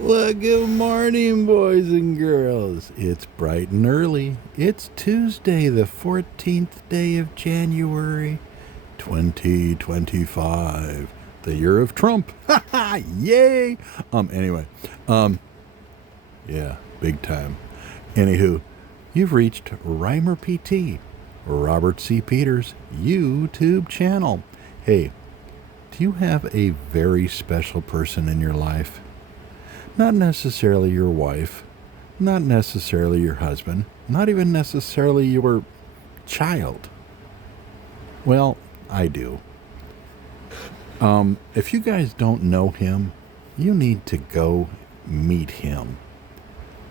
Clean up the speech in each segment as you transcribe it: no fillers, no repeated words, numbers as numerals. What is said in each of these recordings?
Well, good morning, boys and girls. It's bright and early. It's Tuesday, the 14th day of January, 2025, the year of Trump. Ha ha! Yay! Anyway, yeah, big time. Anywho, you've reached Rhymer PT, Robert C. Peters' YouTube channel. Hey, do you have a very special person in your life? Not necessarily your wife, not necessarily your husband, not even necessarily your child. Well, I do. If you guys don't know him, you need to go meet him.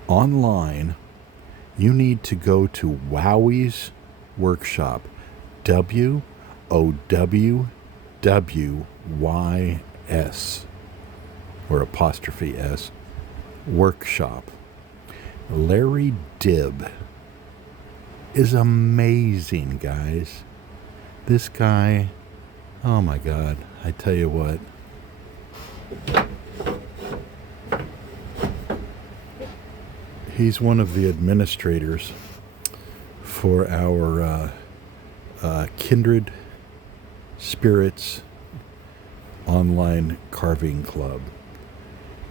Online, you need to go to Wowie's workshop. WOWWYS or apostrophe S workshop. Larry Dibb is amazing, guys. This guy, oh my God, I tell you what. He's one of the administrators for our Kindred Spirits online carving club.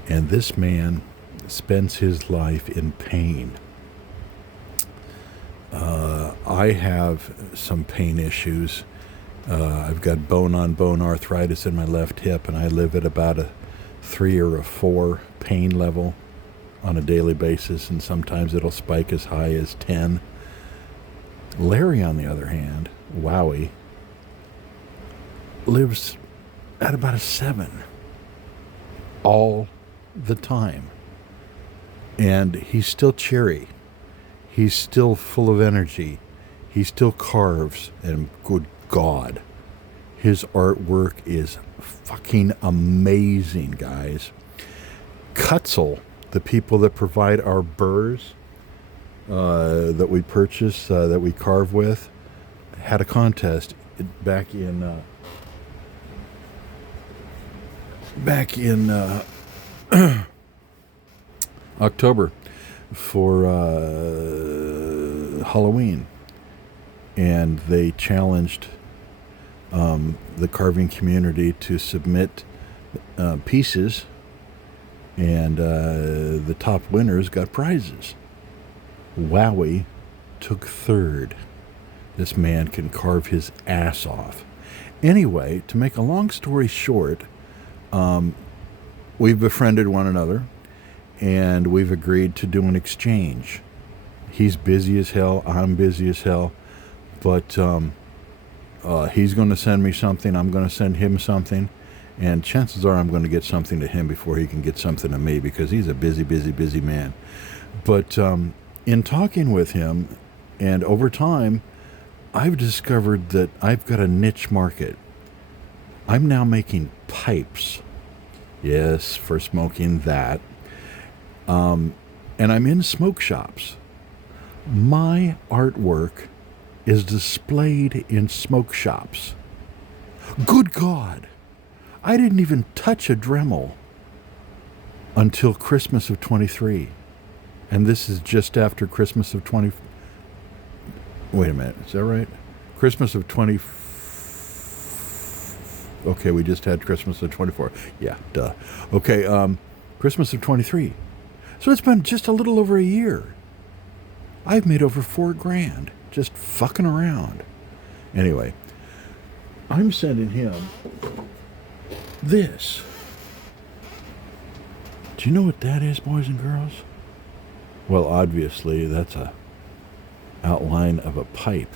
And this man spends his life in pain. I have some pain issues. I've got bone-on-bone arthritis in my left hip, and I live at about a 3 or a 4 pain level on a daily basis, and sometimes it'll spike as high as 10. Larry, on the other hand, Wowie, lives at about a 7 all the time. And he's still cheery. He's still full of energy. He still carves, and good God, his artwork is fucking amazing, guys. Kutzel, the people that provide our burrs that we purchase, that we carve with, had a contest back in October for Halloween, and they challenged the carving community to submit pieces, and the top winners got prizes. Wowie took third. This man can carve his ass off. Anyway, to make a long story short, we've befriended one another, and we've agreed to do an exchange. He's busy as hell. I'm busy as hell. But he's going to send me something. I'm going to send him something. And chances are I'm going to get something to him before he can get something to me, because he's a busy, busy, busy man. But in talking with him, and over time, I've discovered that I've got a niche market. I'm now making pipes. Yes, for smoking that. And I'm in smoke shops. My artwork is displayed in smoke shops. Good God! I didn't even touch a Dremel until Christmas of 23. And this is just after Christmas of 20... Wait a minute, is that right? Christmas of 20... Okay, we just had Christmas of 24. Yeah, duh. Okay, Christmas of 23. So it's been just a little over a year. I've made over $4,000 just fucking around. Anyway, I'm sending him this. Do you know what that is, boys and girls? Well, obviously, that's a outline of a pipe.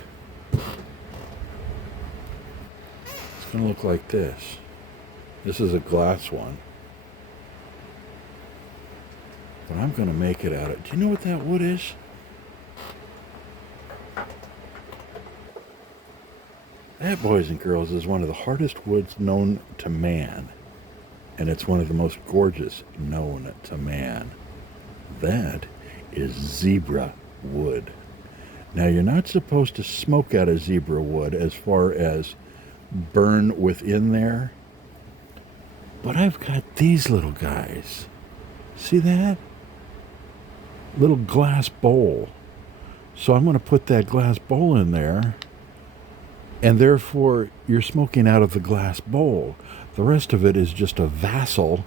It's going to look like this. This is a glass one. But I'm going to make it out of... Do you know what that wood is? That, boys and girls, is one of the hardest woods known to man. And it's one of the most gorgeous known to man. That is zebra wood. Now, you're not supposed to smoke out of zebra wood as far as burn within there. But I've got these little guys. See that? Little glass bowl. So I'm going to put that glass bowl in there, and therefore you're smoking out of the glass bowl. The rest of it is just a vessel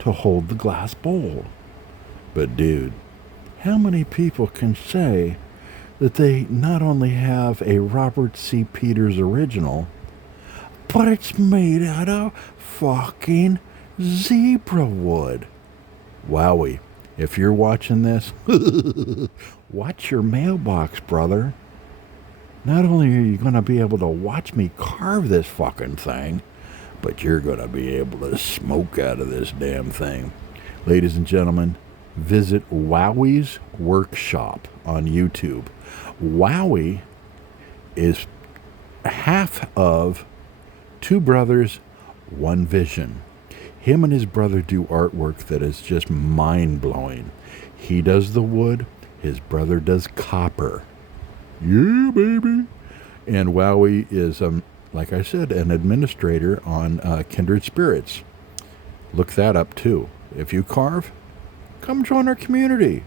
to hold the glass bowl. But dude, how many people can say that they not only have a Robert C. Peters original, but it's made out of fucking zebra wood? Wowie. If you're watching this, watch your mailbox, brother. Not only are you going to be able to watch me carve this fucking thing, but you're going to be able to smoke out of this damn thing. Ladies and gentlemen, visit Wowie's Workshop on YouTube. Wowie is half of Two Brothers, One Vision. Him and his brother do artwork that is just mind-blowing. He does the wood, his brother does copper. Yeah, baby. And Wowie is, like I said, an administrator on Kindred Spirits. Look that up, too. If you carve, come join our community.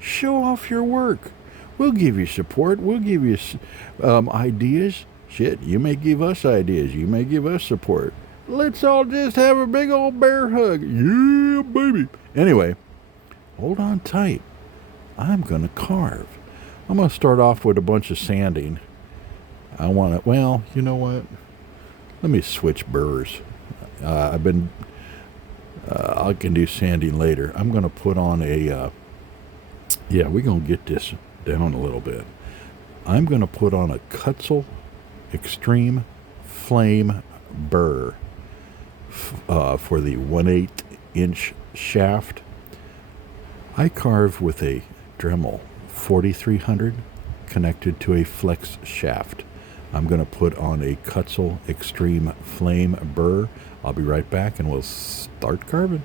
Show off your work. We'll give you support. We'll give you ideas. Shit, you may give us ideas. You may give us support. Let's all just have a big old bear hug. Yeah, baby. Anyway, hold on tight. I'm going to carve. I'm going to start off with a bunch of sanding. I want to, well, you know what? Let me switch burrs. I can do sanding later. I'm going to put on a, we're going to get this down a little bit. I'm going to put on a Kutzel Extreme Flame burr for the 1/8 inch shaft. I carve with a Dremel 4300 connected to a flex shaft. I'm going to put on a Kutzel Extreme Flame burr. I'll be right back and we'll start carving.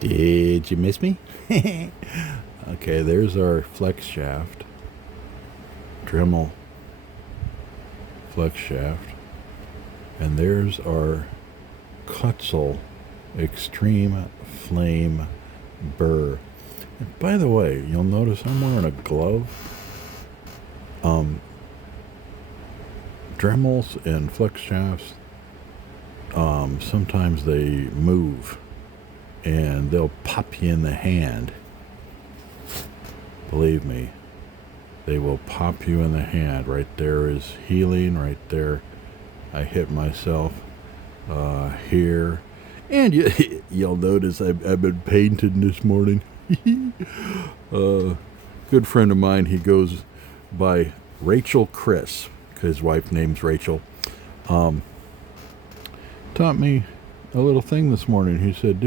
Did you miss me? Okay, there's our flex shaft. Dremel flex shaft. And there's our Kutzel Extreme Flame burr. And by the way, you'll notice I'm wearing a glove. Dremels and flex shafts, sometimes they move and they'll pop you in the hand. Believe me, they will pop you in the hand. Right there is healing, right there. I hit myself here. And you'll notice I've been painting this morning. Good friend of mine, he goes by Rachel Chris. His wife name's Rachel. Taught me a little thing this morning. He said,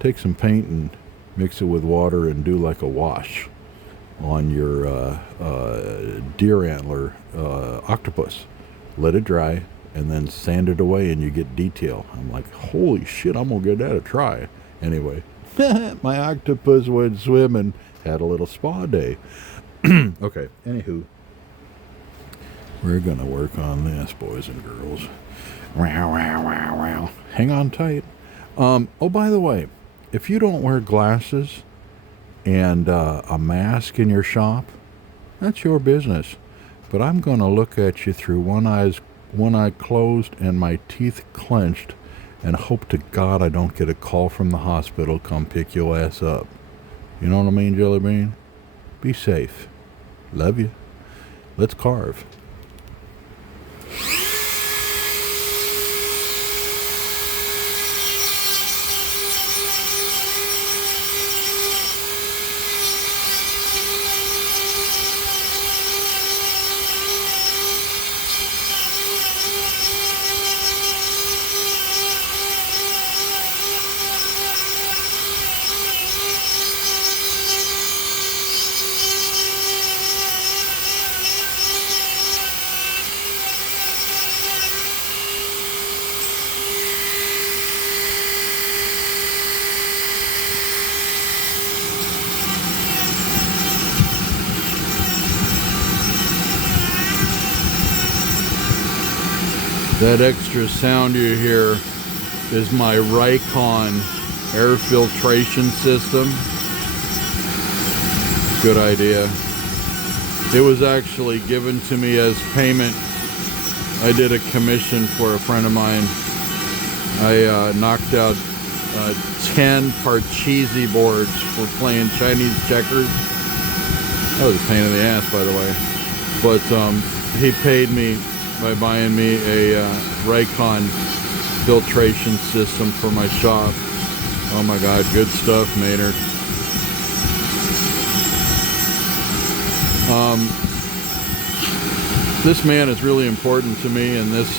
take some paint and mix it with water and do like a wash on your deer antler octopus. Let it dry and then sand it away and you get detail. I'm like, holy shit, I'm gonna give that a try. Anyway, my octopus went swimming, had a little spa day. Okay, anywho, we're gonna work on this, boys and girls. Wow, wow, wow, wow. Hang on tight. Oh, by the way, if you don't wear glasses and a mask in your shop, that's your business. But I'm gonna look at you through one eye closed and my teeth clenched and hope to God I don't get a call from the hospital come pick your ass up. You know what I mean, Jelly Bean? Be safe. Love you. Let's carve. That extra sound you hear is my Raycon air filtration system. Good idea. It was actually given to me as payment. I did a commission for a friend of mine. I knocked out 10 Parcheesi boards for playing Chinese checkers. That was a pain in the ass, by the way. But he paid me by buying me a Raycon filtration system for my shop. Oh my God, good stuff, Maynard. This man is really important to me, and this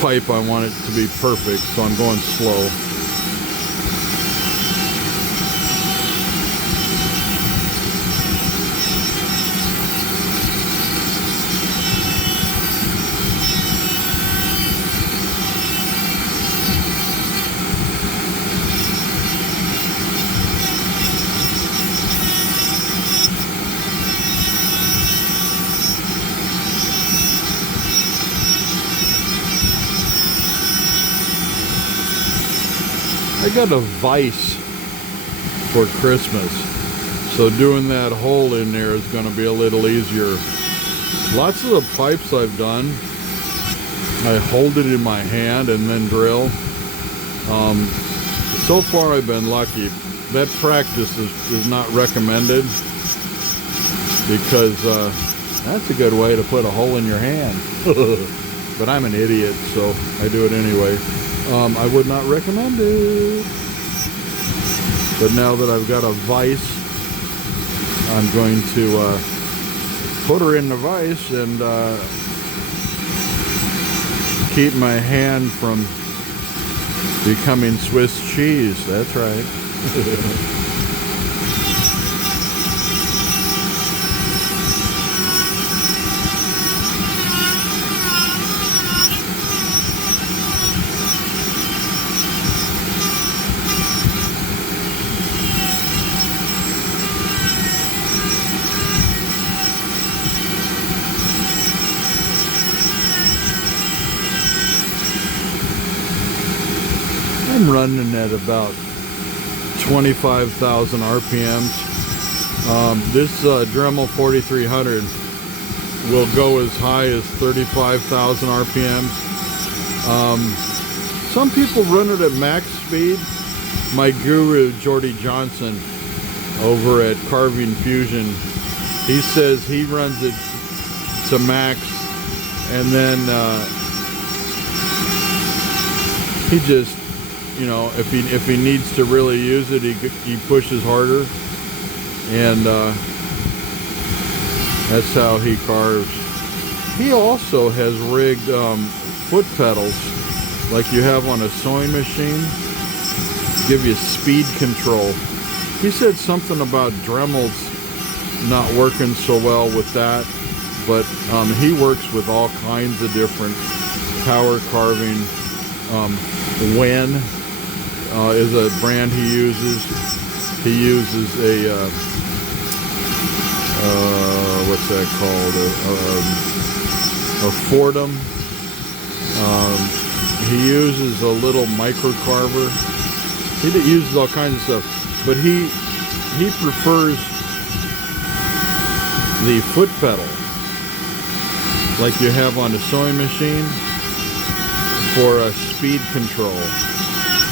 pipe, I want it to be perfect, so I'm going slow. I got a vise for Christmas, so doing that hole in there is going to be a little easier. Lots of the pipes I've done, I hold it in my hand and then drill. So far I've been lucky. That practice is not recommended, because that's a good way to put a hole in your hand. But I'm an idiot, so I do it anyway. I would not recommend it. But now that I've got a vise, I'm going to put her in the vise and keep my hand from becoming Swiss cheese. That's right. I'm running at about 25,000 RPMs. This Dremel 4300 will go as high as 35,000 RPMs. Some people run it at max speed. My guru, Jordy Johnson, over at Carve Fusion, he says he runs it to max, and then he just, you know, if he needs to really use it, he pushes harder, and that's how he carves. He also has rigged foot pedals like you have on a sewing machine, give you speed control. He said something about Dremels not working so well with that, but he works with all kinds of different power carving. Wen is a brand he uses. He uses a what's that called? A Fordham. He uses a little micro carver. He uses all kinds of stuff, but he prefers the foot pedal like you have on a sewing machine for speed control.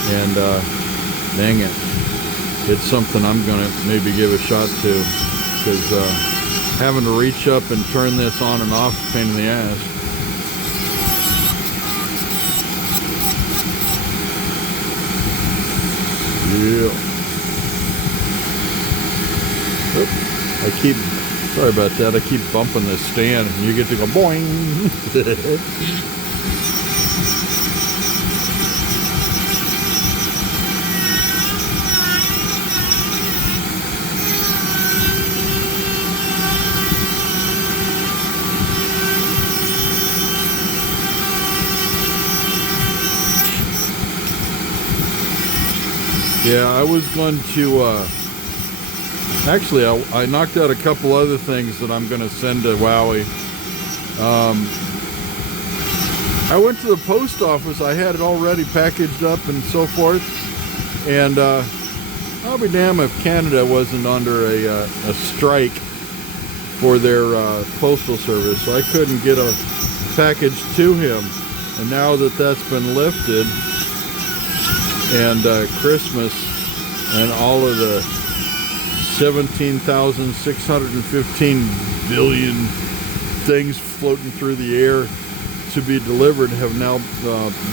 And dang it, it's something I'm gonna maybe give a shot to, because having to reach up and turn this on and off is a pain in the ass. Yeah. Oop, sorry about that, I keep bumping this stand and you get to go boing. Yeah, I was going to, actually, I knocked out a couple other things that I'm going to send to Wowie. I went to the post office. I had it already packaged up and so forth. And I'll be damned if Canada wasn't under a strike for their postal service. So I couldn't get a package to him. And now that that's been lifted, and Christmas and all of the 17,615 billion things floating through the air to be delivered have now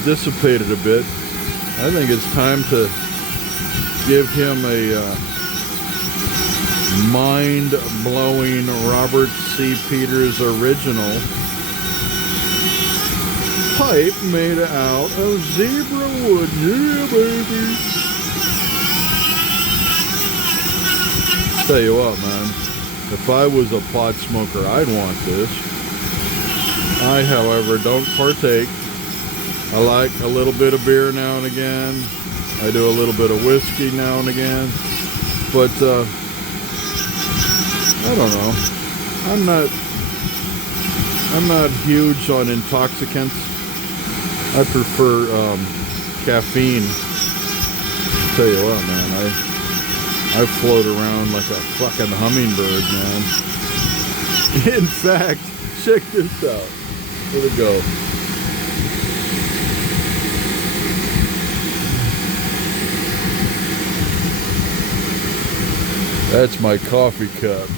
dissipated a bit. I think it's time to give him a mind-blowing Robert C. Peters original pipe made out of zebra wood. Yeah, baby. Tell you what, man, if I was a pot smoker, I'd want this. I, however, don't partake. I like a little bit of beer now and again. I do a little bit of whiskey now and again. But, I don't know. I'm not huge on intoxicants. I prefer caffeine. Tell you what, man, I float around like a fucking hummingbird, man. In fact, check this out. Here we go. That's my coffee cup.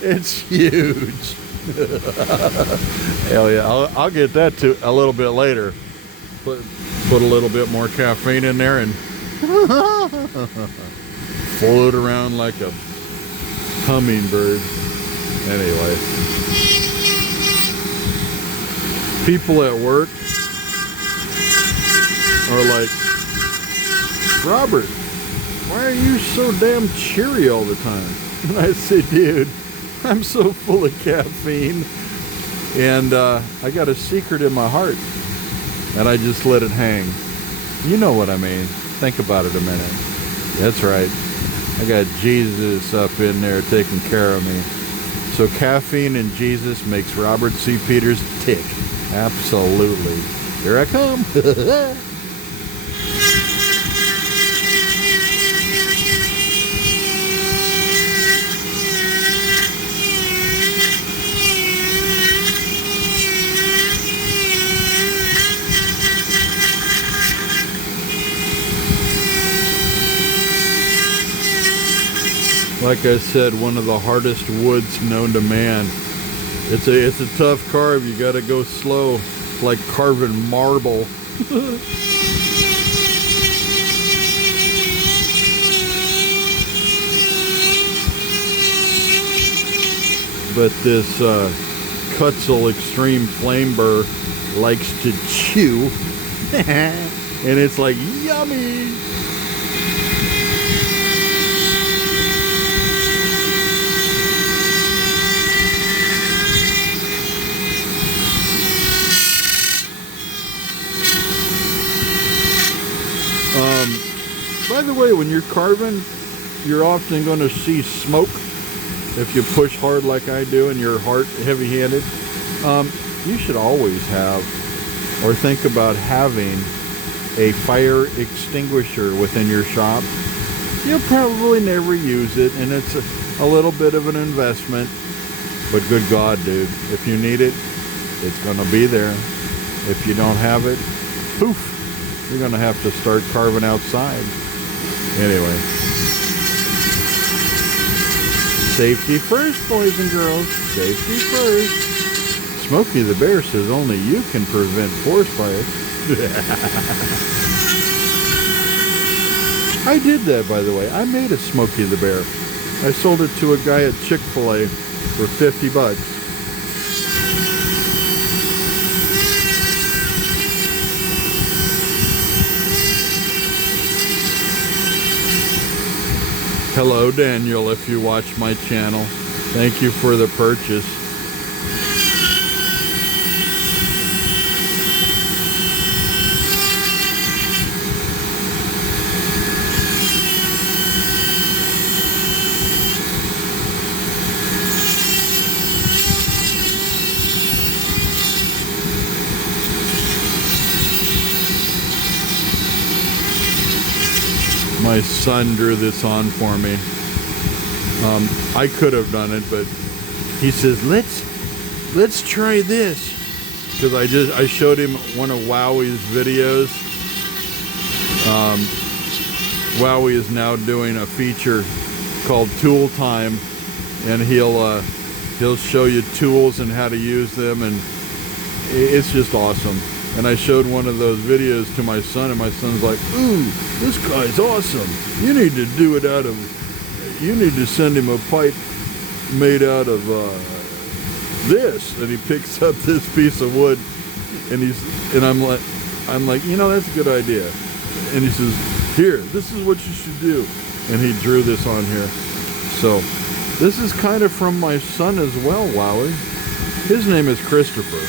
It's huge. Hell yeah, I'll get that to a little bit later. Put a little bit more caffeine in there and float around like a hummingbird. Anyway, people at work are like, Robert, why are you so damn cheery all the time? And I say, dude, I'm so full of caffeine, and I got a secret in my heart, and I just let it hang. You know what I mean. Think about it a minute. That's right. I got Jesus up in there taking care of me. So caffeine and Jesus makes Robert C. Peters tick. Absolutely. Here I come. Like I said, one of the hardest woods known to man. It's a tough carve. You got to go slow. It's like carving marble. But this Kutzel Extreme Flame Burr likes to chew. And it's like, yummy! By the way, when you're carving, you're often going to see smoke if you push hard like I do and you're heavy-handed. You should always have, or think about having, a fire extinguisher within your shop. You'll probably never use it, and it's a little bit of an investment. But good God, dude, if you need it, it's going to be there. If you don't have it, poof, you're going to have to start carving outside. Anyway, safety first, boys and girls. Safety first. Smokey the Bear says only you can prevent forest fires. I did that, by the way. I made a Smokey the Bear. I sold it to a guy at Chick-fil-A for $50. Hello, Daniel, if you watch my channel. Thank you for the purchase. My son drew this on for me. I could have done it, but he says, let's try this. Because I showed him one of Wowie's videos. Wowie is now doing a feature called Tool Time, and he'll show you tools and how to use them, and it's just awesome. And I showed one of those videos to my son, and my son's like, "Ooh, this guy's awesome. You need to send him a pipe made out of this." And he picks up this piece of wood, and I'm like, you know, that's a good idea. And he says, "Here, this is what you should do." And he drew this on here. So this is kind of from my son as well, Wowie. His name is Christopher.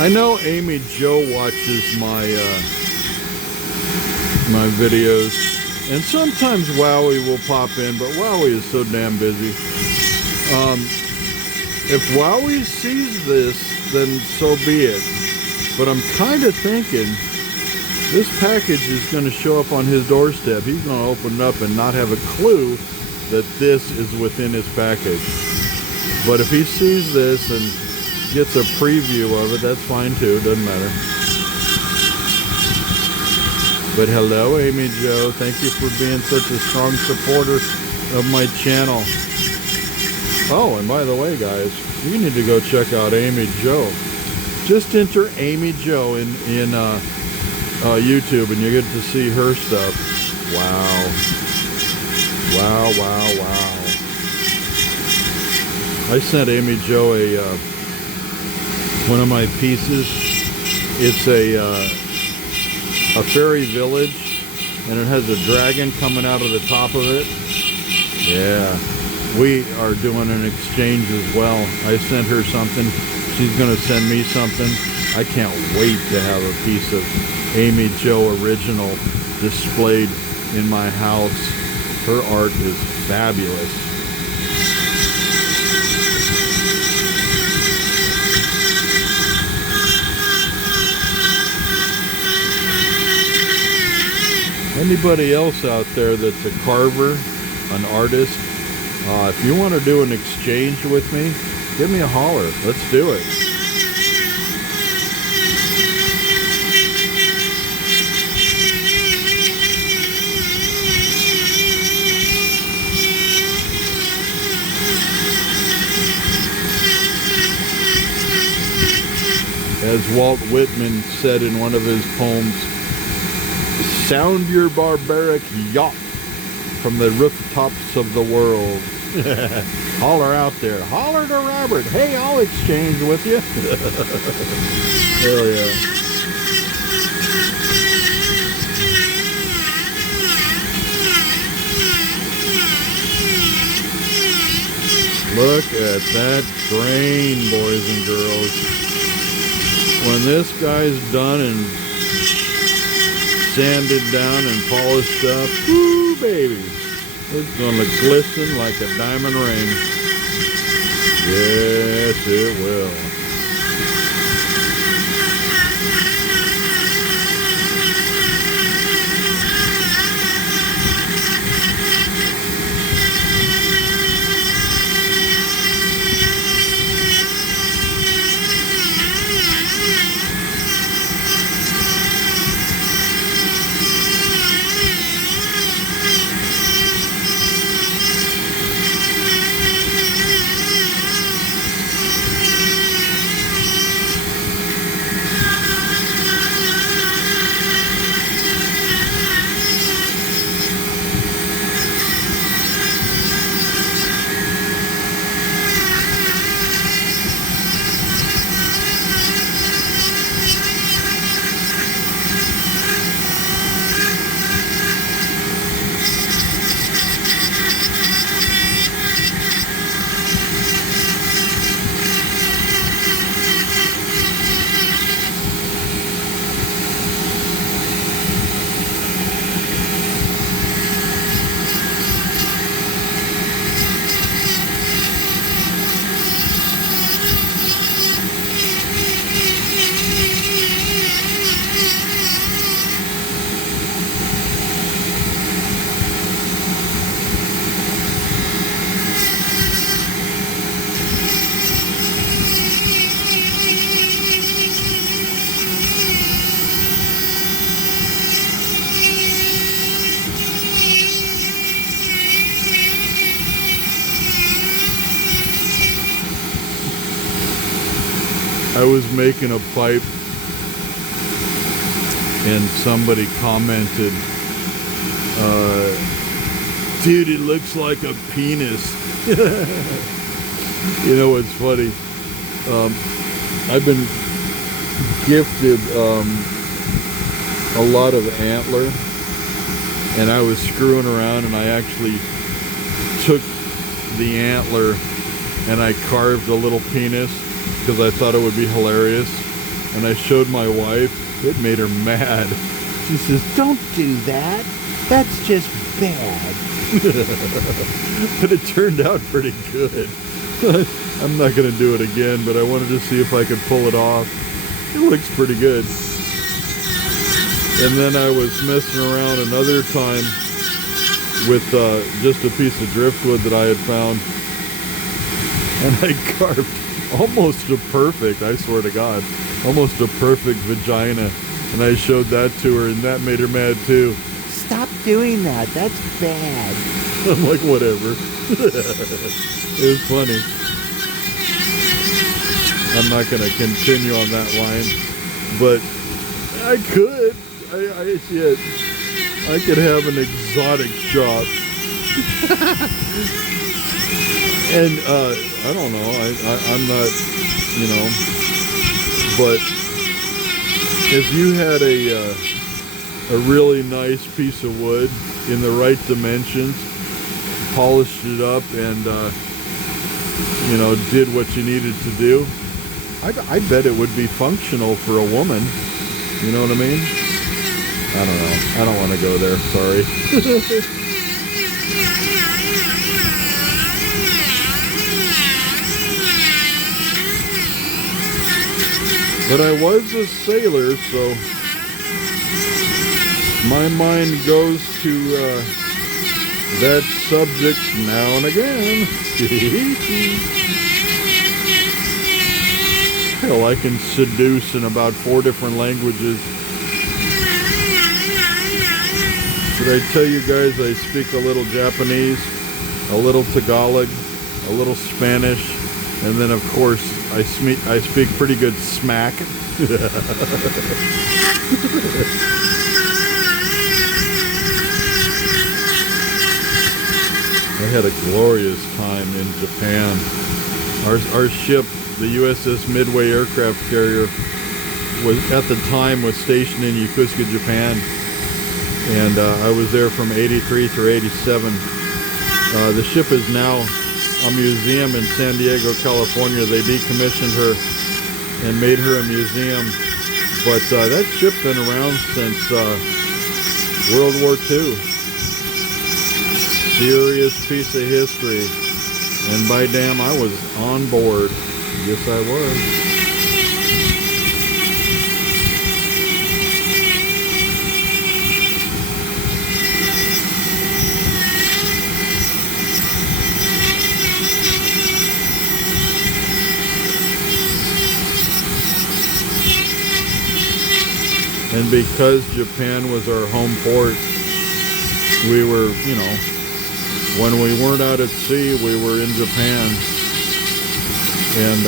I know Amy Jo watches my my videos, and sometimes Wowie will pop in, but Wowie is so damn busy. If Wowie sees this, then so be it. But I'm kind of thinking this package is going to show up on his doorstep. He's going to open it up and not have a clue that this is within his package. But if he sees this and gets a preview of it, that's fine too, doesn't matter. But hello, Amy Jo, thank you for being such a strong supporter of my channel. Oh, and by the way, guys, you need to go check out Amy Jo. Just enter Amy Jo in YouTube, and you get to see her stuff. Wow. I sent Amy Jo one of my pieces. It's a fairy village, and it has a dragon coming out of the top of it. Yeah, we are doing an exchange as well. I sent her something. She's going to send me something. I can't wait to have a piece of Amy Jo original displayed in my house. Her art is fabulous. Anybody else out there that's a carver, an artist, if you want to do an exchange with me, give me a holler. Let's do it. As Walt Whitman said in one of his poems, "Sound your barbaric yacht from the rooftops of the world." Holler out there. Holler to Robert. Hey, I'll exchange with you. Hell yeah. Look at that grain, boys and girls. When this guy's done and sanded down and polished up, woo baby, it's gonna glisten like a diamond ring. Yes, it will. I was making a pipe and somebody commented, dude, it looks like a penis. You know what's funny? I've been gifted a lot of antler, and I was screwing around and I actually took the antler and I carved a little penis because I thought it would be hilarious, and I showed my wife. It made her mad. She says, "Don't do that. That's just bad." But it turned out pretty good. I'm not going to do it again, but I wanted to see if I could pull it off. It looks pretty good. And then I was messing around another time with just a piece of driftwood that I had found, and I carved almost a perfect, I swear to God, almost a perfect vagina, and I showed that to her, and that made her mad too. "Stop doing that, that's bad." I'm like, whatever. It was funny. I'm not going to continue on that line, but I could. Shit. I could have an exotic shop. And I don't know. I'm not, you know. But if you had a really nice piece of wood in the right dimensions, polished it up, and you know, did what you needed to do, I bet it would be functional for a woman. You know what I mean? I don't know. I don't want to go there. Sorry. But I was a sailor, so my mind goes to that subject now and again. Hell, I can seduce in about 4 different languages. Did I tell you guys I speak a little Japanese, a little Tagalog, a little Spanish, and then of course I speak pretty good smack. I had a glorious time in Japan. Our ship, the USS Midway aircraft carrier, was at the time stationed in Yokosuka, Japan, and I was there from '83 through '87. The ship is now a museum in San Diego, California. They decommissioned her and made her a museum, but that ship's been around since World War II. Serious piece of history, and by damn, I was on board. Yes, I was. And because Japan was our home port, we were, you know, when we weren't out at sea, we were in Japan. And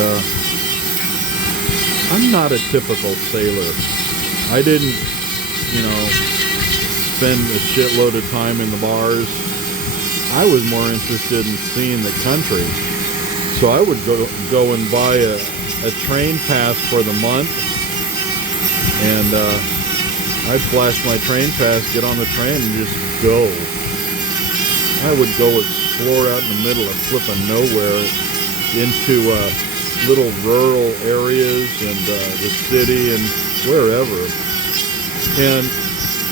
I'm not a typical sailor. I didn't, you know, spend a shitload of time in the bars. I was more interested in seeing the country. So I would go and buy a train pass for the month, and I'd flash my train pass, get on the train, and just go. I would go explore out in the middle of flipping nowhere into little rural areas and the city and wherever. And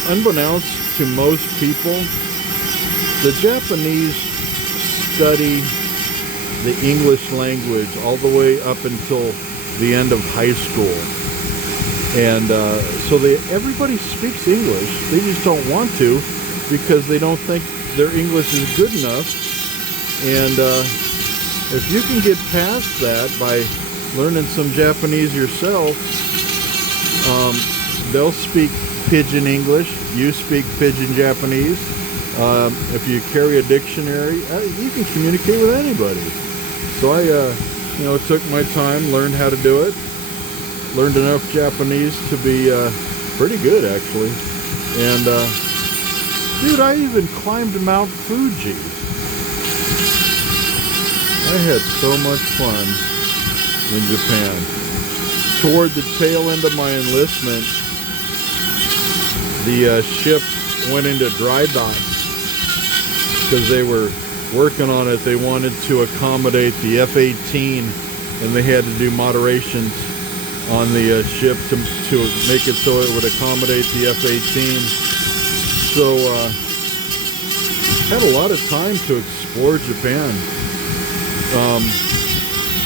unbeknownst to most people, the Japanese study the English language all the way up until the end of high school. And so everybody speaks English. They just don't want to because they don't think their English is good enough. And if you can get past that by learning some Japanese yourself, they'll speak Pidgin English, you speak Pidgin Japanese. If you carry a dictionary, you can communicate with anybody. So I took my time, learned how to do it, learned enough Japanese to be pretty good, actually. And dude, I even climbed Mount Fuji. I had so much fun in Japan. Toward the tail end of my enlistment, the ship went into dry dock because they were working on it. They wanted to accommodate the F-18, and they had to do moderations on the ship to make it so it would accommodate the F-18. So had a lot of time to explore Japan.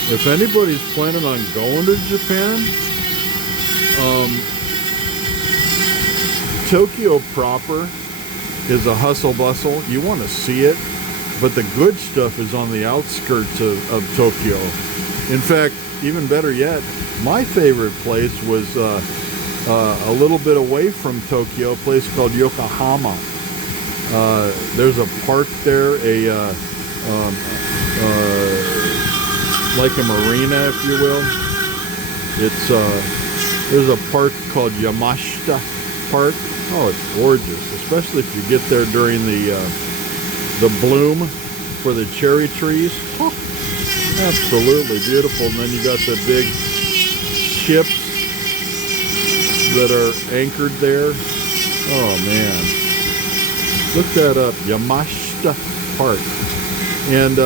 If anybody's planning on going to Japan, Tokyo proper is a hustle bustle. You want to see it, but the good stuff is on the outskirts of Tokyo. In fact, even better yet, my favorite place was a little bit away from Tokyo, a place called Yokohama. There's a park there, like a marina, if you will. It's there's a park called Yamashita Park. Oh, it's gorgeous, especially if you get there during the bloom for the cherry trees. Oh, absolutely beautiful. And then you got the big ships that are anchored there. Oh man, look that up, Yamashita Park. And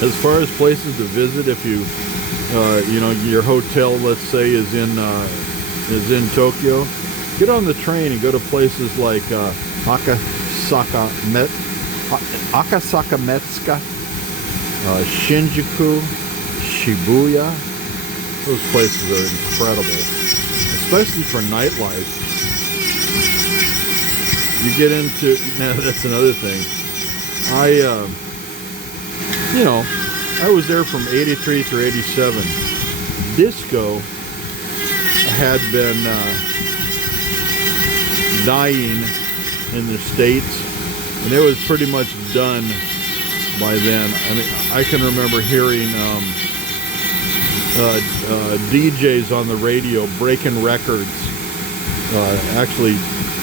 as far as places to visit, if you you know, your hotel, let's say, is in Tokyo, get on the train and go to places like Akasaka Metsuka, Shinjuku, Shibuya. Those places are incredible, especially for nightlife. You get into, now that's another thing. You know, I was there from 83 through 87. Disco had been dying in the States, and it was pretty much done by then. I mean, I can remember hearing DJs on the radio breaking records, actually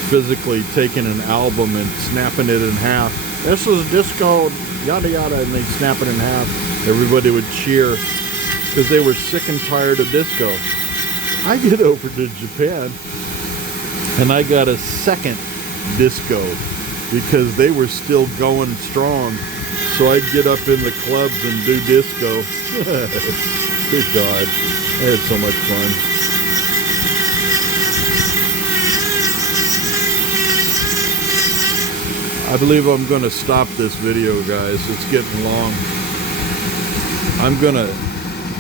physically taking an album and snapping it in half. This was disco, yada yada, and they'd snap it in half. Everybody would cheer because they were sick and tired of disco. I get over to Japan and I got a second disco because they were still going strong. So I'd get up in the clubs and do disco. Good God, I had so much fun. I believe I'm going to stop this video, guys. It's getting long. I'm going to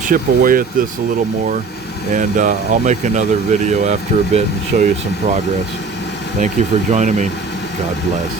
chip away at this a little more, and I'll make another video after a bit and show you some progress. Thank you for joining me. God bless.